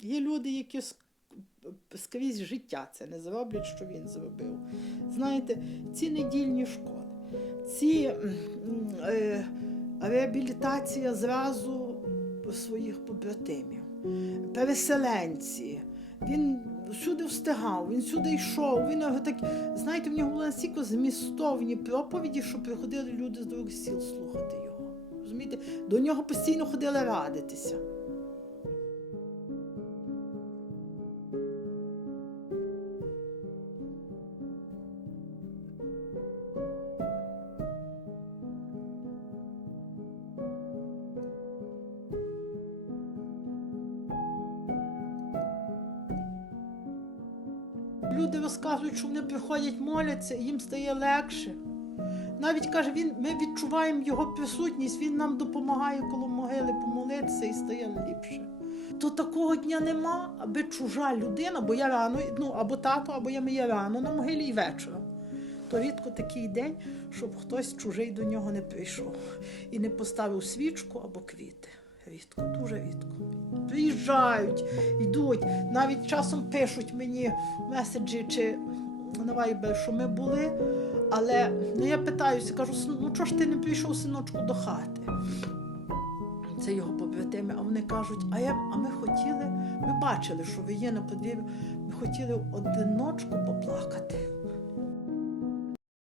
Є люди, які скрізь життя це не зроблять, що він зробив. Знаєте, ці недільні школи, ці е, реабілітація зразу своїх побратимів, переселенці. Він всюди встигав, він сюди йшов. Він так, знаєте, в нього були настільки змістовні проповіді, що приходили люди з других сіл слухати його. Розумієте? До нього постійно ходили радитися. Люди розказують, що вони приходять, моляться, і їм стає легше. Навіть каже, він, ми відчуваємо його присутність, він нам допомагає коло могили помолитися і стає ліпше. То такого дня нема, аби чужа людина, бо я рано, ну або тато, або я є рано на могилі і вечором. То рідко такий день, щоб хтось чужий до нього не прийшов і не поставив свічку або квіти. Рідко, дуже рідко. Приїжджають, йдуть, навіть часом пишуть мені меседжі чи на Viber, що ми були. Але ну, я питаюся, кажу, ну чого ж ти не прийшов синочку до хати? Це його побратими, а вони кажуть, а, я, а ми хотіли, ми бачили, що ви є на подвір'ю, ми хотіли одиночку поплакати.